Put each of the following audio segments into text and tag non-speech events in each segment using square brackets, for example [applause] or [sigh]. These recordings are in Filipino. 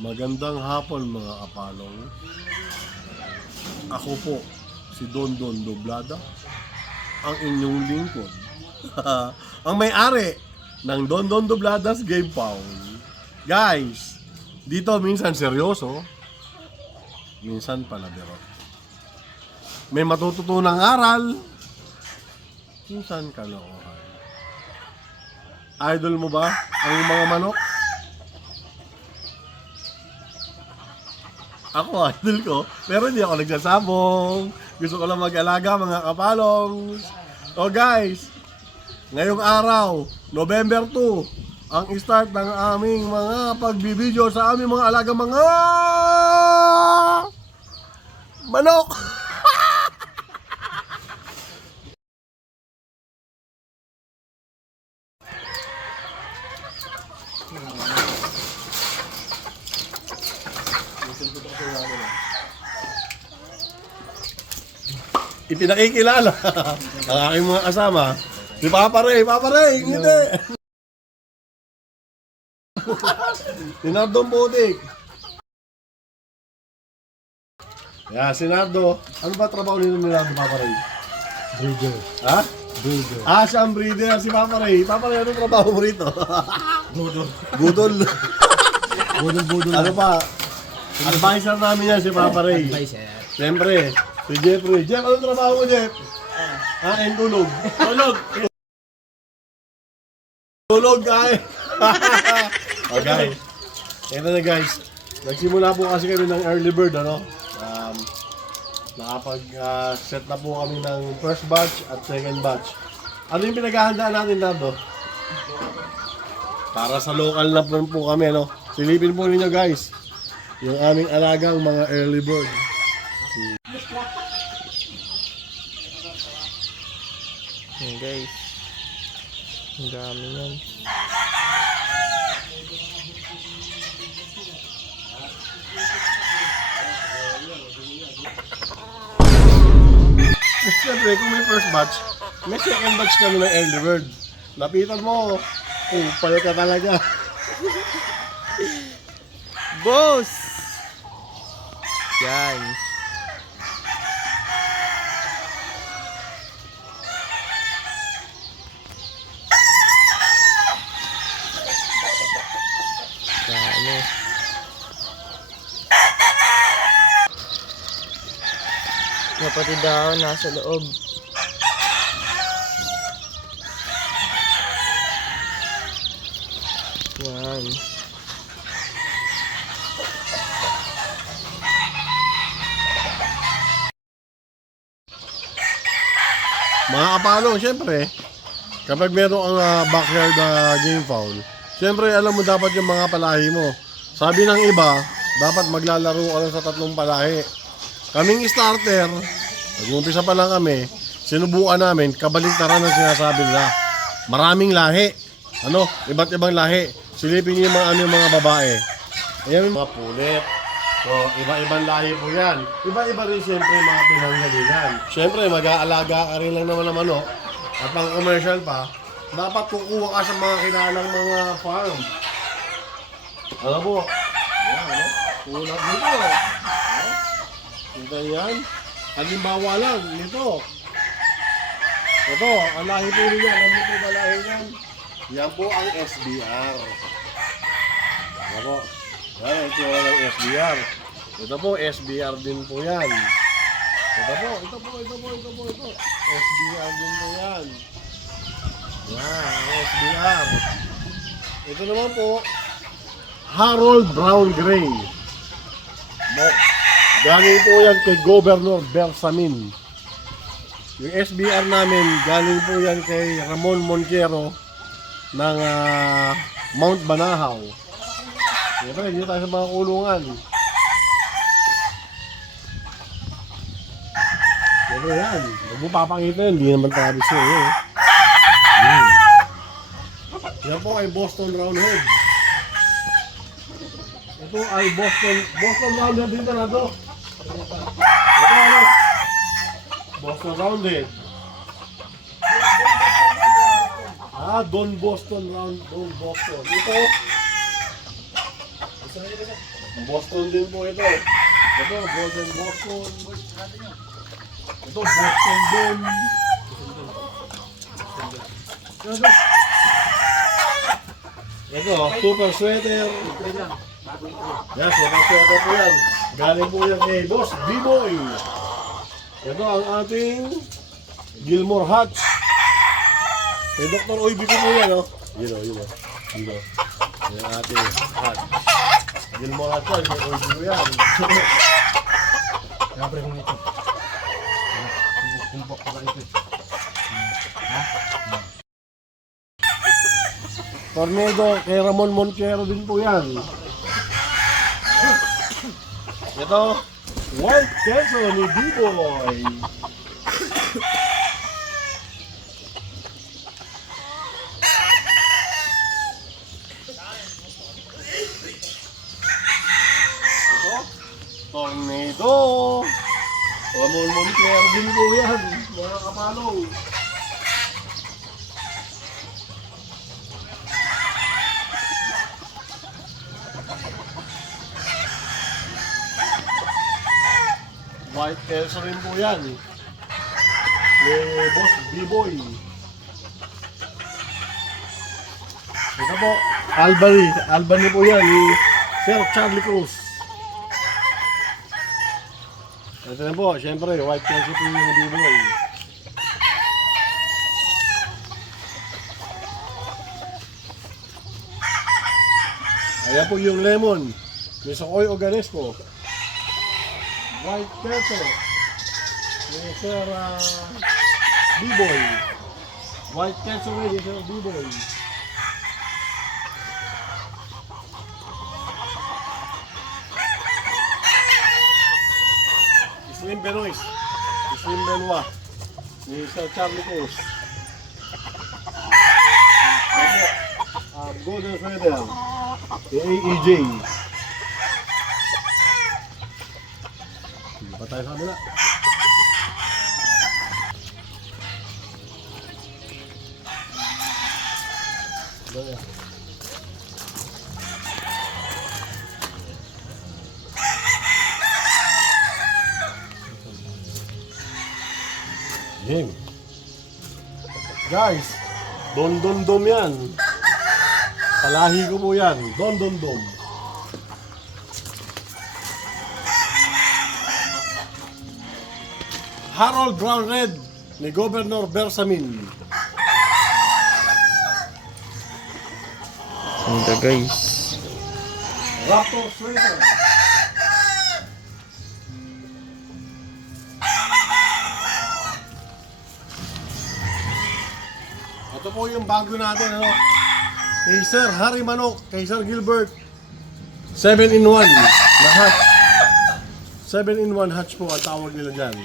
Magandang hapon mga kapalong. Ako po, si Don Don Doblada, ang inyong lingkod. [laughs] ang may-ari ng Don Don Dobladas Game Pound. Guys, dito minsan seryoso, minsan palabiro. May matututunang aral, minsan kalokohan. Idol mo ba ang mga manok? Ako, idol ko. Pero hindi ako nagsasabong. Gusto ko lang mag-alaga, mga kapalong. O guys, ngayong araw, November 2, ang start ng aming mga pagbibideo sa aming mga alaga mga manok. Ipinakikilala [laughs] ang aking mga kasama. Si Papa Ray, Papa Ray, hindi. si Nardo Butik. Yeah, si Nardo. Ano ba trabaho nila ni Nardo, Papa Ray? Breeder. Ha? Breeder. Ah, siya ang breeder, si Papa Ray. Papa Ray, anong trabaho mo rito? [laughs] Budol. Budol. Budol, budol. ano pa? Advisor namin yan si Papa Ray. sir. Siyempre, si Jeffrey. Jeff, anong trabaho mo, Jeff? Ah, and tulog. Tulog! tulog, ay! [laughs] oh, guys. Ito na, guys. Nagsimula po kasi kami ng early bird, ano? Um, nakapag-set na po kami ng first batch at second batch. Ano yung pinaghahandaan natin, Nando? Para sa local na po po kami, ano? Silipin po ninyo, guys. Yung aming alagang mga early bird. Yan guys. Ang dami yan. Siyempre, kung may first batch, may second batch kami ng early bird. Lapitan mo, upal ka talaga. Boss! Yan. Dami. Kapatid daw nasa loob. Yan. Mga kapalong, siyempre, kapag meron ang ah, backyard na game foul, siyempre alam mo dapat yung mga palahi mo. Sabi ng iba, dapat maglalaro ka lang sa tatlong palahi. Kaming starter, nag-umpisa pa lang kami, sinubukan namin, kabaligtaran ang sinasabi nila. Maraming lahi. Ano, iba't ibang lahi. Silipin niyo yung mga, ano, yung mga babae. Ayan mga pulit. So, iba-ibang lahi po yan. Iba-iba rin siyempre yung mga pinanggalingan. Siyempre, mag-aalaga ka rin lang naman ng manok. At pang commercial pa, dapat kukuha ka sa mga kilalang mga farm. Ano po? Yan, ano? Tulad dito. Kita yan. Halimbawa lang, nito. Ito, ang lahi po niya. Ano po ba lahi yan? Yan po ang SBR. Ano po? Yan, ang SBR. Ito po, SBR din po yan. Ito po, ito po, ito po, ito po, ito. SBR din po yan. Yan, SBR. Ito naman po, Harold Brown Gray. Bo- Galing po yan kay Governor Bersamin. Yung SBR namin, galing po yan kay Ramon Monquero ng ah, Mount Banahaw. Siyempre, dito tayo sa mga kulungan. Siyempre yan. Huwag mo papakita yun. Hindi naman tabis yun. Eh. Hmm. Yan po ay Boston Roundhead. Ito ay Boston Boston Roundhead dito na to. Boston Roundhead. Ah, Don Boston Round Don Boston. Ito Boston din po ito. Ito, Golden Boston. Ito, Boston. Ito, ito, super sweater. Yes, super sweater po yan. Galing po yan kay Boss B-Boy. Ito ang ating Gilmore Hatch. Kay Dr. Oiby ko po yan, oh. Yun, oh, yun, oh. Yun, oh. Yan ang ating Hatch. Gilmore Hatch yan, kay Oiby ko yan. Pre kung ito. Kumpok pala ito. Tornado kay Ramon Montero din po yan. Ito, White Queso ni B-Boy. Ito, Tornado. Ramon Montero din po yan, mga kapalaw. White Kelso rin po yan. Ni Boss B-Boy. Ito po, Albany. Albany po yan ni Sir Charlie Cruz. Ito na po, syempre, White Kelso po yung B-Boy. Ayan po yung lemon. Ni Sokoy Oganesco. White Kelso. Ni Sir uh, B-Boy. White rin ni Sir B-Boy. Slim Benoist. Slim Benoit. Ni Sir Charlie Cruz. Um, Golden Feather. AEJ. Hindi pa tayo sa kabila. Dali. Game. Guys, don don dom yan. Palahi ko po yan. Don don dom. Harold Brown Red ni Governor Bersamin. Ganda guys. Raptor Sweater. Ito po yung bago natin, ano? Kay Sir Harry Manok, kay Sir Gilbert. 7 in 1 na hatch. 7 in 1 hatch po ang tawag nila dyan.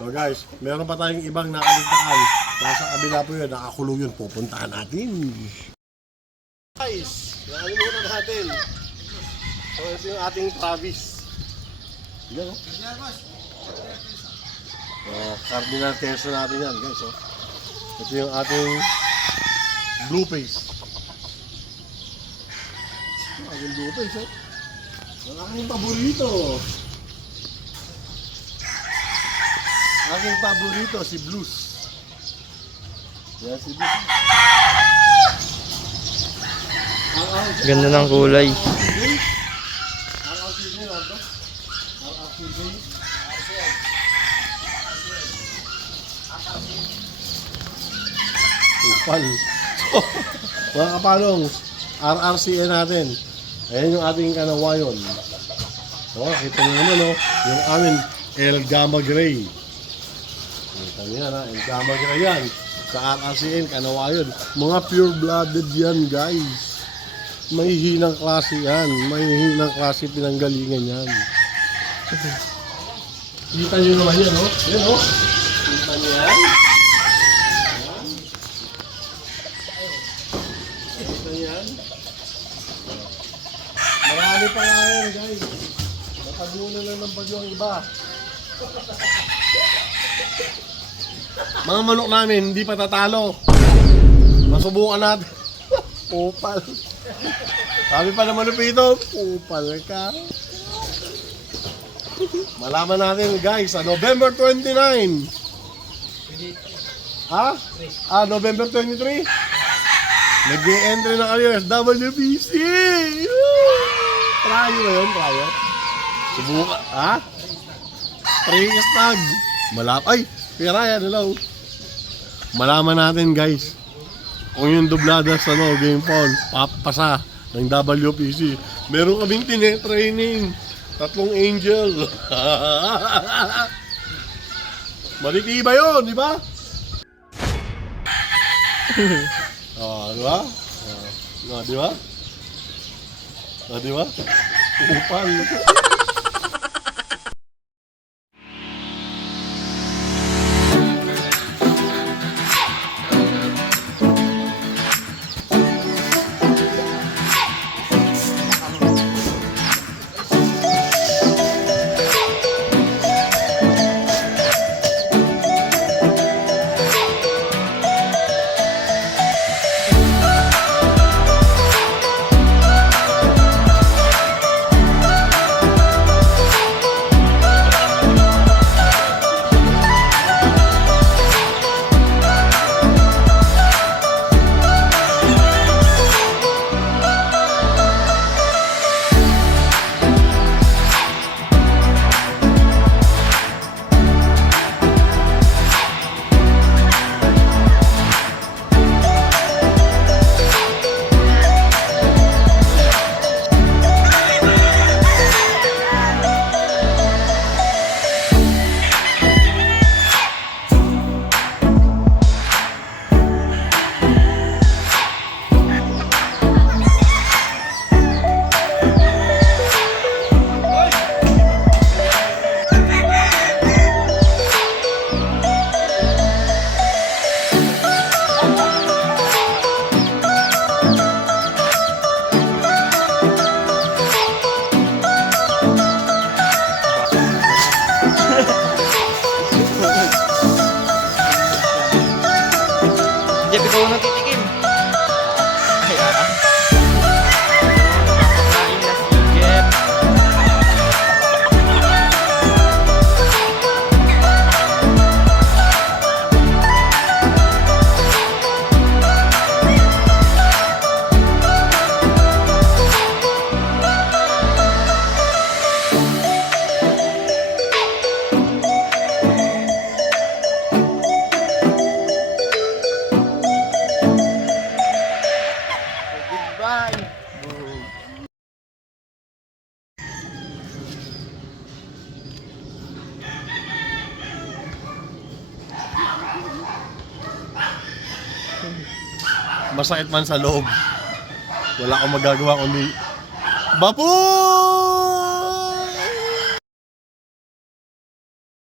So guys, meron pa tayong ibang nakaligtaan. Nasa kabila po yun, nakakulong yun. Pupuntahan natin. Guys, nakalimutan natin. So ito yung ating Travis. Yan o. Oh, cardinal queso natin yan guys oh. Ito yung ating blue face. Ang ating blue face oh. Ang aking paborito. Aking paborito si Blues. Yan si Blues. Ganda ng kulay. Upal. Mga kapalong, RRCA natin. Ayan yung ating kanawayon. So, kita niyo naman, no? Yung amin, El Gamma Gray. Kita niyo yan, ha? El Gamma Gray yan. Sa RRCN, kanawayon. Mga pure-blooded yan, guys. May hinang klase yan. May hinang klase pinanggalingan yan. Kita nyo naman yan, no? Yan, no? Kita nyo yan? Kita? Marami pa nga yan, guys. Matagulo lang ng bagyo ang iba. [laughs] Mga manok namin, hindi pa tatalo. Masubukan natin. [laughs] Opal. Sabi pa naman ito, pupal ka. Malaman natin guys, sa November 29. Ha? Ah, November 23? Nag-entry na kayo sa WBC! Woo! Prayo ba yun? Prayo? Subukan. Ha? Praise tag. Malap. Ay, pira yan. Hello. Malaman natin guys. Kung yung dublada sa no, game phone, papasa ng WPC. Meron kaming tine-training. Tatlong angel. [laughs] Malitiba yun, di ba? oh, [laughs] di ba? Oh, di ba? Oh, di ba? Upal. Masakit man sa loob. Wala akong magagawa kundi Baboy!